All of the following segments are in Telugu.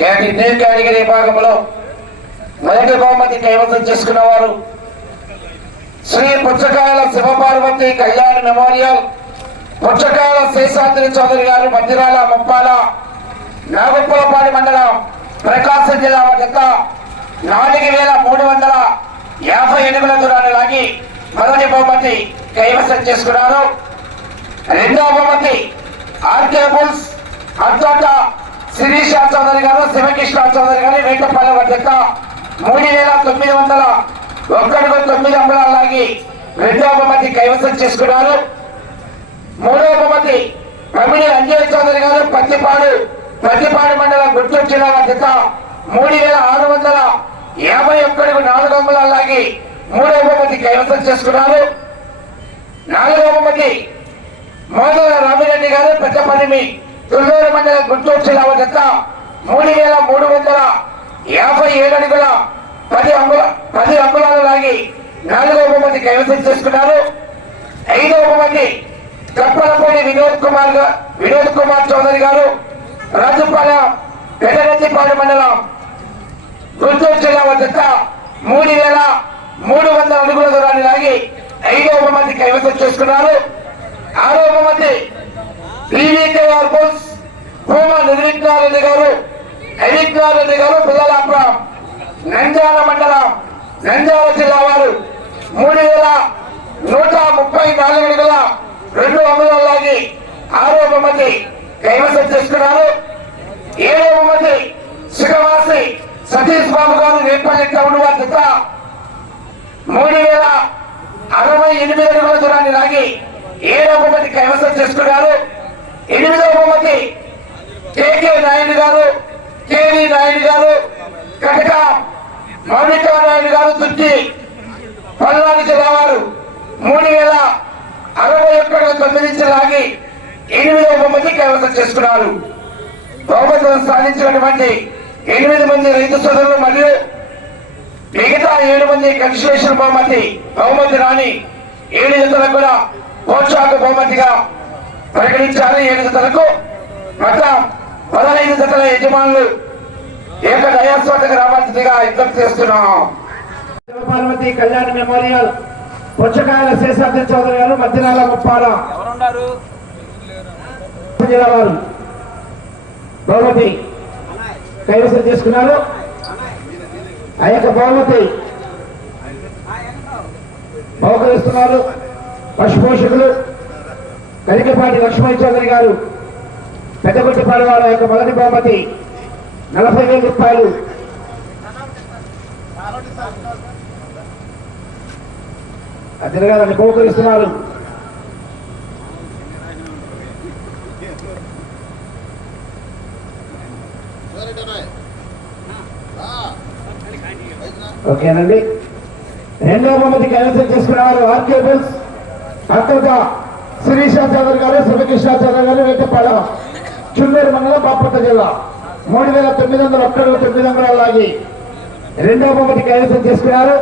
కేటగిరీ కేటగిరీ విభాగంలో మొదటి బహుమతి కైవసం చేసుకున్న వారు శ్రీ పుచ్చకాయల శివపార్వతి కళ్యాణ మెమోరియల్ పుచ్చకాయల శేషాద్రి చౌదరి గారు మధ్యరాల ముప్పాల నాగపులపాడి మండలం ప్రకాశం జిల్లా వద్ద నాలుగు వేల మూడు వందల యాభై ఎనిమిది దూరాన్ని లాగి మొదటి బహుమతి కైవసం చేసుకున్నారు. రెండవ బహుమతి ఆర్కే బుల్స్ శిరీష చౌదరి గారు శివకృష్ణ చౌదరి గారు వేటపల్లి వద్ద మూడు వేల తొమ్మిది వందల ఒక్కడికి తొమ్మిది అంబలాలు లాగి రెండవ బహుమతి కైవసం చేసుకున్నారు. మూడవ బహుమతి ప్రమిడి అంజయ్ చౌదరి గారు పత్తిపాడు పత్తిపాడు మండలం గుంటూరు జిల్లా వద్ద మూడు వేల ఆరు వందల యాభై ఒక్కడికి నాలుగు అంబలాలు లాగి మూడవ బహుమతి కైవసం చేసుకున్నారు. నాలుగవ బహుమతి మోదల రామిరెడ్డి గారు పెద్దపల్లిమి తుల్లూరు మండల గుంటూరు జిల్లా వద్ద మూడు వేల మూడు వందల యాభై ఏడు అడుగుల పది అంగుల పది అంగుళాలు లాగి నాలుగో బహుమతి కైవసం చేసుకున్నారు ఐదవ బహుమతి కప్పలపల్లి వినోద్ కుమార్ వినోద్ కుమార్ చౌదరి గారు రాజుపాలెం పెదగత్తిపాడు మండలం గుంటూరు జిల్లా వద్ద మూడు వేల మూడు వందల అడుగుల దూరాన్ని లాగి ఐదవ బహుమతి కైవసం చేసుకున్నారు ఆరో బహుమతి టీవీకే బోస్ భూమా నిర్విఘ్నారెడ్డి గారు అవిఘ్నారెడ్డి గారు పిల్లలాపురం నంద్యాల మండలం నంద్యాల జిల్లా వారు. మూడు వేల నూట ముప్పై నాలుగు అడుగుల రెండు వందల లాగి ఆరో బహుమతి కైవసం చేసుకున్నారు. ఏడో బహుమతి సుఖవాసి సతీష్ బాబు గారు రేపల్లి టౌన్ జత మూడు వేల అరవై ఎనిమిది అడుగుల దూరాన్ని లాగి ఏడవ బహుమతి కైవసం చేసుకున్నారు. ఎనిమిదో బహుమతి కేకే నాయుడు గారు కేవీ నాయుడు గారు కటక మౌనిక నాయుడు గారు తుర్తి పల్నాడు జిల్లా వారు. మూడు వేల అరవై ఒక్క తొమ్మిది నుంచి లాగి ఎనిమిదవ బహుమతి కైవసం చేసుకున్నారు. బహుమతులను సాధించినటువంటి ఎనిమిది మంది రైతు సోదరులు మరియు మిగతా ఏడు మంది కన్స్ట్రక్షన్ బహుమతి బహుమతి రాని ఏడు జతలకు కూడా ప్రోత్సాహక బహుమతిగా ప్రకటించారు ఏడు జతలకు మొత్తం పదహైదు జతల యజమానులు ఏక దయాస్వాదకు రావాల్సిందిగా విజ్ఞప్తి చేస్తున్నాం పార్వతి కళ్యాణ మెమోరియల్ పుచ్చకాయల శేషాద్రి చౌదరి గారు మధ్యనాల ముప్పాల. వారు బహుమతి కైవసం చేసుకున్నారు. ఆ యొక్క బహుమతి బహుకరిస్తున్నారు. పశుపోషకులు. కలికపాటి లక్ష్మణ్ చౌదరి గారు పెద్దగొట్టిపాడు వారి యొక్క మొదటి బహుమతి నలభై వేల రూపాయలు. అదిరగాలని బహుకరిస్తున్నారు ఓకేనండి. రెండవ బహుమతి కైవసం చేసుకున్నారు ఆర్కే బిల్స్. అక్కడ శిరీష గారు శివకృష్ణ గారు వేటపాడ చుండూరు మండలం బాపట్ల జిల్లా. మూడు వేల తొమ్మిది వందల ఒక్కడు తొమ్మిది వందల లాగి రెండవ బహుమతి కైవసం చేసుకున్నారు.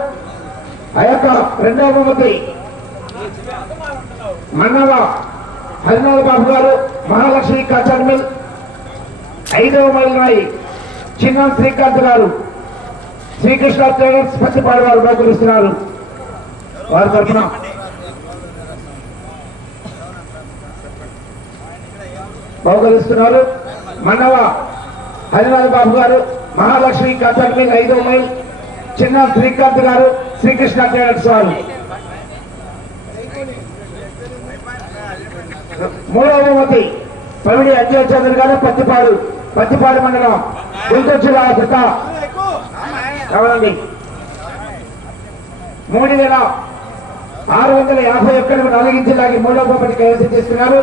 ఆ యొక్క రెండవ బహుమతి మన్నవ హరినాథ్ బాబు గారు మహాలక్ష్మి కాచాడ్ మిల్. ఐదవ మైలురాయి చిన్న శ్రీకాంత్ గారు శ్రీకృష్ణ ట్రేడర్స్ పత్తిపాడు వారు బహుకరిస్తున్నారు. వారి తరఫున బహుకరిస్తున్నారు మన్నవ హరినాథ్ బాబు గారు మహాలక్ష్మి కాచాడ్ మిల్ ఐదవ మైల్ చిన్న శ్రీకాంత్ గారు శ్రీకృష్ణ ట్రేడర్స్ వారు మూడవ బహుమతి పవిడి అజయ్ చౌదరి గారు పత్తిపాడు పత్తిపాడు మండలం గుంటూరు జిల్లా కృత కావాలండి మూడు వేల ఆరు వందల యాభై ఒక్కటి నాలుగు జిల్లాకి మూడవ బహుమతి కైవసం చేస్తున్నారు.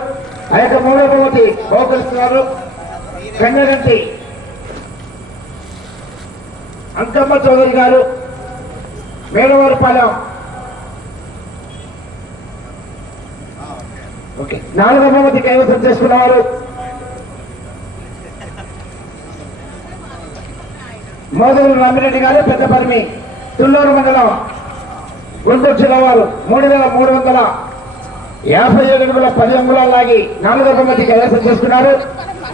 ఆ యొక్క మూడవ బహుమతి బహుకరిస్తున్నారు అంకమ్మ చౌదరి గారు మేడవారిపాలెం ఓకే. నాలుగవ బహుమతి కైవసం చేసుకున్నవారు మోదరు రామిరెడ్డి గారు పెద్దపల్లి తుల్లూరు మండలం గుంటూరు జిల్లా వారు. మూడు వేల మూడు వందల యాభై ఏడు అడుగుల పది అంగుళాలు లాగి నాలుగవ బహుమతి కైవసం చేసుకున్నారు.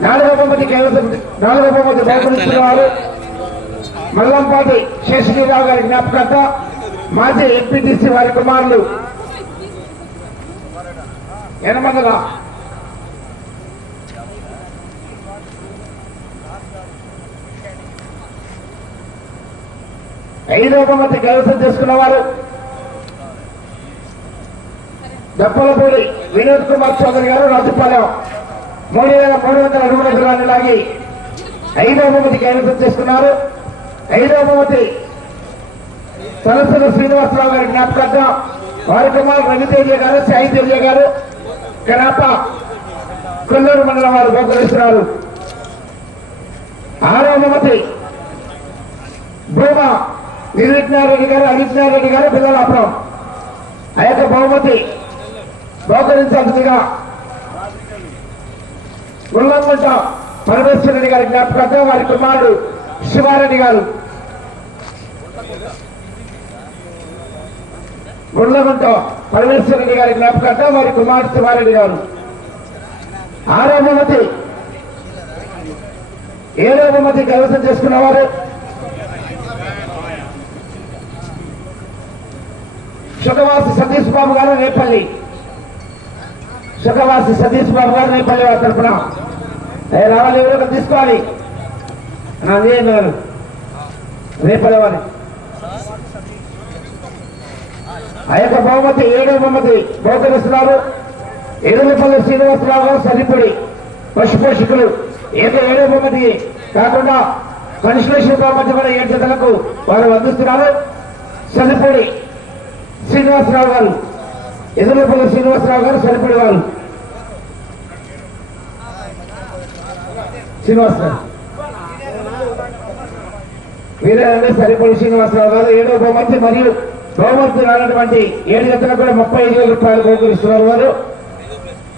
నాలుగవ బహుమతి కైవసం నాలుగో బహుమతి బహుకరిస్తున్న మల్లంపాటి శేషగిరిరావు గారి జ్ఞాపకత మాజీ ఎంపీటీసీ వారి కుమారులు ఎనమందల ఐదో బహుమతి కైవసం చేసుకున్న వారు వినోద్ కుమార్ చౌదరి గారు రాజుపాలెం. మూడు వేల మూడు వందల అడుగుల దూరాన్ని లాగి ఐదో బహుమతి కైవసం చేసుకున్నారు ఐదో బహుమతి సరస్వతి శ్రీనివాసరావు గారి జ్ఞాపకార్థం వారి కుమార్ రవితేజ గారు సాయి తేజ గారు కనాప కొల్లూరు మండలం వారు బహుకరిస్తున్నారు ఆరో బహుమతి భూమా నిరుజ్ఞారెడ్డి గారు అనిజ్ఞారెడ్డి గారు పిల్లలాపురం. ఆ యొక్క బహుమతి సహకరించాల్సిందిగా ఉల్లంగుంట పరమేశ్వర రెడ్డి గారి జ్ఞాపకంగా వారి కుమారుడు శివారెడ్డి గారు. గుళ్ళగుంట పరమేశ్వర రెడ్డి గారి జ్ఞాపకంగా వారి కుమారుడు శివారెడ్డి గారు. ఆరోగ్యమతి ఏ రోగమతి కైవసం చేసుకున్నవారు వారు సతీష్ బాబు గారు రేపల్లి. సుఖవాసి సతీష్ బాబు గారు రేపల్లి వారి తరఫున రావాలి ఎవరో తీసుకోవాలి? నా రేపల్లి వారి. ఆ యొక్క బహుమతి ఏడో బహుమతి బహుకరిస్తున్నారు ఎదురుపల్లి శ్రీనివాసరావు గారు సరిపడి పశుపోషకులు ఏదో ఏడో బహుమతి కాకుండా కన్స్ట్రక్షన్ బహుమతి కూడా ఏడు జతలకు వారు అందిస్తున్నారు. సరిపడి శ్రీనివాసరావు గారు. ఎదురుపల్లి శ్రీనివాసరావు గారు సరిపడి వాళ్ళు శ్రీనివాసరావు. వీరే సరిపడి శ్రీనివాసరావు గారు ఏడవ బహుమతి మరియు బహుమతి రానటువంటి ఏడు జతలకు కూడా ముప్పై ఐదు వేల రూపాయలు బహుకరిస్తున్నారు వారు.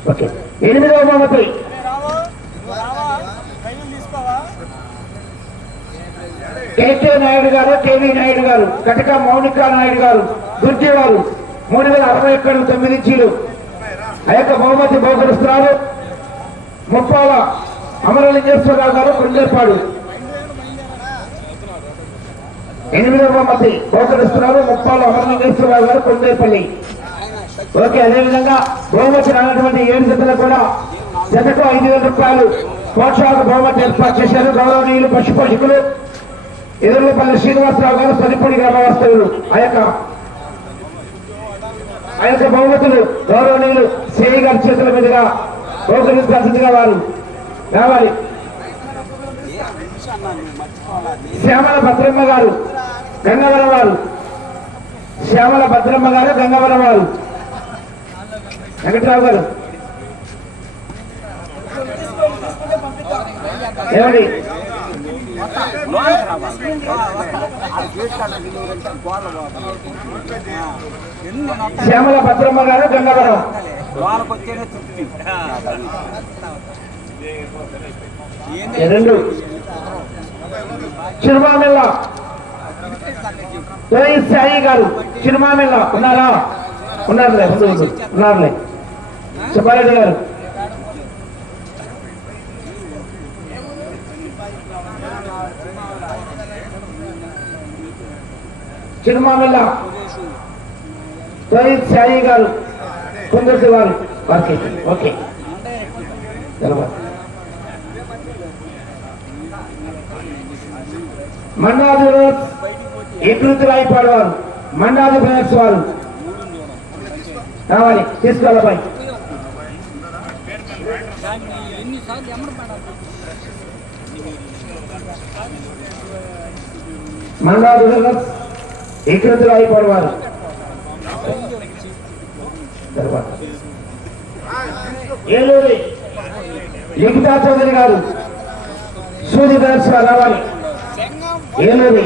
ఓకే. ఎనిమిదవ బహుమతి. కేకే నాయుడు గారు కేవీ నాయుడు గారు కటక మౌనిక నాయుడు గారు దుర్జి వారు. మూడు వేల అరవై ఒక్క తొమ్మిది ఇంచీలు. ఆ యొక్క బహుమతి బహుకరిస్తున్నారు. ముప్పాల అమరలింగేశ్వరరావు గారు కొండేపాడు. ఎనిమిదవ బహుమతి బహుకరిస్తున్నారు. ముప్పాల అమరలింగేశ్వరరావు గారు కొండేపల్లి. ఓకే అదేవిధంగా బహుమతి రానటువంటి ఏడు జతలు కూడా జతకు ఐదు వేల రూపాయలు ప్రోత్సాహక బహుమతి ఏర్పాటు చేశారు. గౌరవనీయులు పశుపోషకులు ఎదురుపల్లి శ్రీనివాసరావు గారు సరిపడి గ్రామవాస్తవులు ఆ యొక్క ఆయన బహుమతులు గౌరవనీయులు సిఐ గారి చేతుల మీదుగా బహుకరించాల్సిందిగా వారు రావాలి. శ్యామల భద్రమ్మ గారు గంగవరం వారు. శ్యామల భద్రమ్మ గారు గంగవరం వారు. వెంకట్రావు గారు. ఏమండి? శ్యామల భద్రమ్మ గారు గంగవరం వాళ్ళకొచ్చేనే తృప్తి ఈ రెండు. చిరుమామిల్ల జై సాయి గారు. చిరుమామిల్ల ఉన్నారా? ఉన్నారులే ఉన్నారులే. సుబ్బారెడ్డి గారు. చిరుమామిల్ల జై సాయి గారు కుందర్తి వారు ఓకే ఓకే. తెలవాలి మన్నాది రోడ్స్ రాయిపాడు వారు మన్నాది బ్రదర్స్ వారు. కావాలి తీసుకోవాలి పై బ్రదర్స్ ఎకృతి రాయిపాడు వారు. ఏలూరి లిఖితా చౌదరి గారు సూర్య దర్శన రావాలి ఏలూరి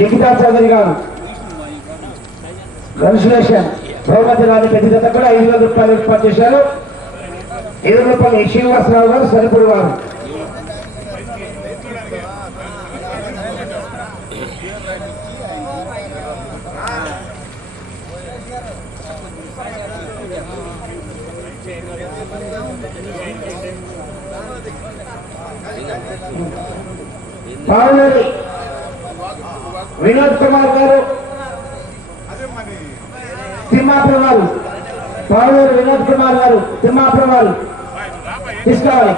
లిఖితా చౌదరి గారు. కన్సులేషన్ బహుమతి రాని ప్రతి కూడా ఐదు వేల రూపాయలు ఏర్పాటు చేశారు. ఎదురుపల్లి శ్రీనివాసరావు గారు సరిపడి వారు. పావులూరి వినోద్ కుమార్ గారు తిమ్మాపురం వారు పావులూరి వినోద్ కుమార్ గారు తిమ్మాపురం వారు తీసుకోవాలి.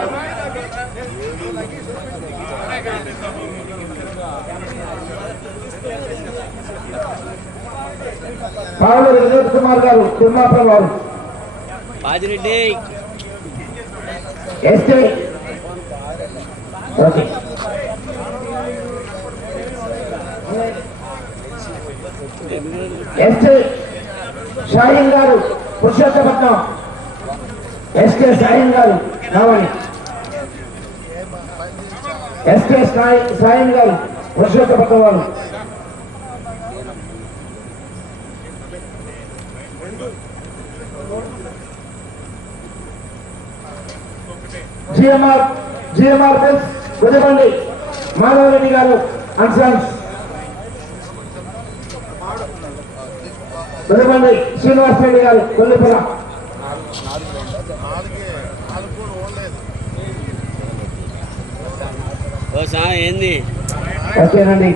పావులూరి వినోద్ కుమార్ గారు తిమ్మాపురం వారు ఎస్టీ ఓకే ఎస్టీ షాహిన్ గారు పురుషోత్తపట్నం ఎస్కే షాహిన్ గారు రావాలి ఎస్కే షాహిన్ గారు పురుషోత్తపట్నం వారు GMR GMR plus Gudibandi Madhavareddy garu and sons Gudibandi Srinivas Reddy గారు కొల్లిపుర ఏంది? ఓకేనండి.